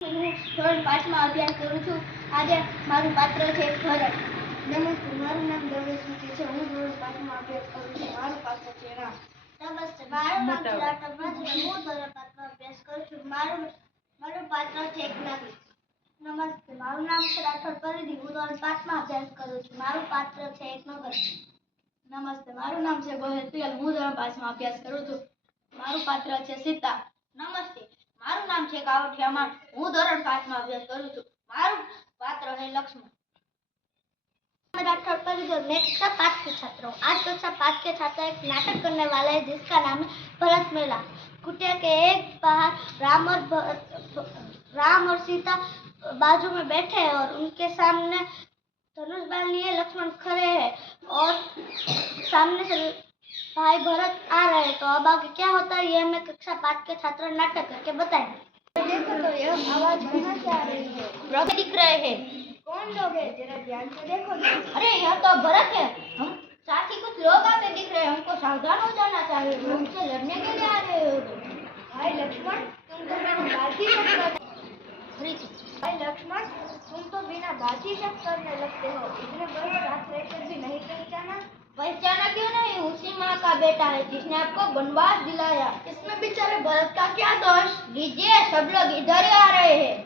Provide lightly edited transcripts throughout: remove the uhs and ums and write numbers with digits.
હું ધોરણ 5માં અભ્યાસ કરું છું. આજે મારું પાત્ર છે ભરત. નમસ્તે, મારું નામ દવ્યશ્રુતિ છે. હું ધોરણ 5માં અભ્યાસ કરું છું. મારું પાત્ર છે રામ. નમસ્તે, મારું નામ છે રાઠોડ પ્રતિભા. હું ધોરણ 5માં અભ્યાસ કરું છું. મારું પાત્ર છે જ્ઞાની. નમસ્તે, મારું નામ છે રાઠોડ પરિધિ. હું ધોરણ 5માં અભ્યાસ કરું છું. મારું પાત્ર છે એક નગર. નમસ્તે, મારું નામ છે ગોહેલ. હું ધોરણ 5માં અભ્યાસ કરું છું. મારું પાત્ર છે સીતા. નમસ્તે, મારું નામ છે કાવઠિયામાં. હું ધોરણ 5માં અભ્યાસ કરું છું. મારું પાત્ર છે લક્ષ્મણ. राठौड़ परिधि में कक्षा 5 के छात्र हूँ। आज कक्षा 5 के छात्र एक नाटक करने वाले हैं जिसका नाम है भरत मेला। कुटिया के एक बाहर राम और सीता बाजू में बैठे हैं और उनके सामने धनुष बाण लिए लक्ष्मण खड़े हैं और सामने से भाई भरत आ रहे हैं। तो अब आगे क्या होता है ये हमें कक्षा 5 के छात्र नाटक करके बताएंगे। देखो तो यह आवाज कहाँ से आ रही है? प्रभु दिख रहे हैं। कौन लोग हैं? जरा ध्यान से देखो तो। अरे यह तो भरत है। हम साथ ही कुछ लोग आते दिख रहे हैं। हमको सावधान हो जाना चाहिए। वो हमसे लड़ने के लिए आ रहे हो। भाई लक्ष्मण, तुम तो बिना बात ही शक भाई लक्ष्मण, तुम तो बिना बात ही शक करने लगते हो। इतने वर्ष साथ रहकर भी नहीं पहचाना? पहचाना क्यों नहीं? उसी माँ का बेटा है जिसने आपको वनवास दिलाया। इसमें बेचारे भरत का क्या दोष? लीजिए, सब लोग इधर ही आ रहे हैं।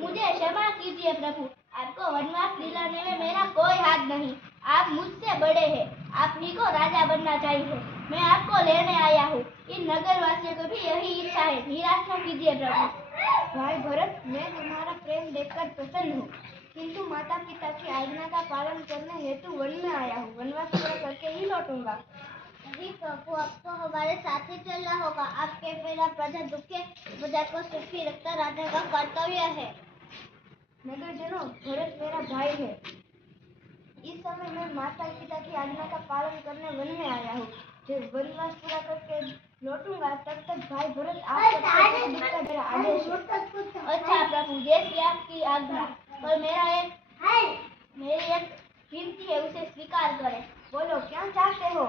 मुझे क्षमा कीजिए प्रभु, आपको वनवास दिलाने में मेरा कोई हाथ नहीं। आप मुझसे बड़े हैं। आप ही को राजा बनना चाहिए। मैं आपको लेने आया हूँ। इन नगरवासियों को भी यही इच्छा है। निराश न कीजिए प्रभु। भाई भरत, मैं तुम्हारा प्रेम देखकर प्रसन्न हूँ, किंतु माता पिता की आज्ञा का पालन करने हेतु वन में आया हूँ। वनवास पूरा करके ही लौटूंगा। नहीं प्रभु, आपको हमारे साथ ही चलना होगा। आपके बिना प्रजा दुखी, प्रजा को सुखी रखता राजा का कर्तव्य है। नगरजनों, भरत मेरा भाई है। इस समय मैं माता पिता की आज्ञा का पालन करने वन में आया हूँ। जब वनवास पूरा करके लौटूंगा तब तक भाई भरत आप सबको सुख का मेरा आदेश है। अच्छा प्रभु, जैसी आपकी आज्ञा। पर मेरी एक विनती है, उसे स्वीकार करें। बोलो, क्या चाहते हो?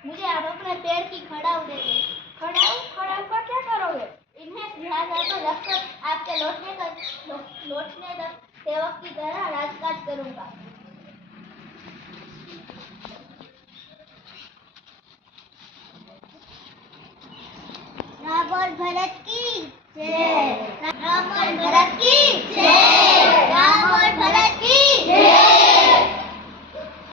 मुझे आप अपने पेड़ की खड़ाऊ दे दें। खड़ाऊ? खड़ाऊ का क्या करोगे? इन्हें सिंहासन पर रखकर आपके लौटने तक सेवक की तरह राजकाज करूंगा। राम और भरत की जय। राम और भरत की जय।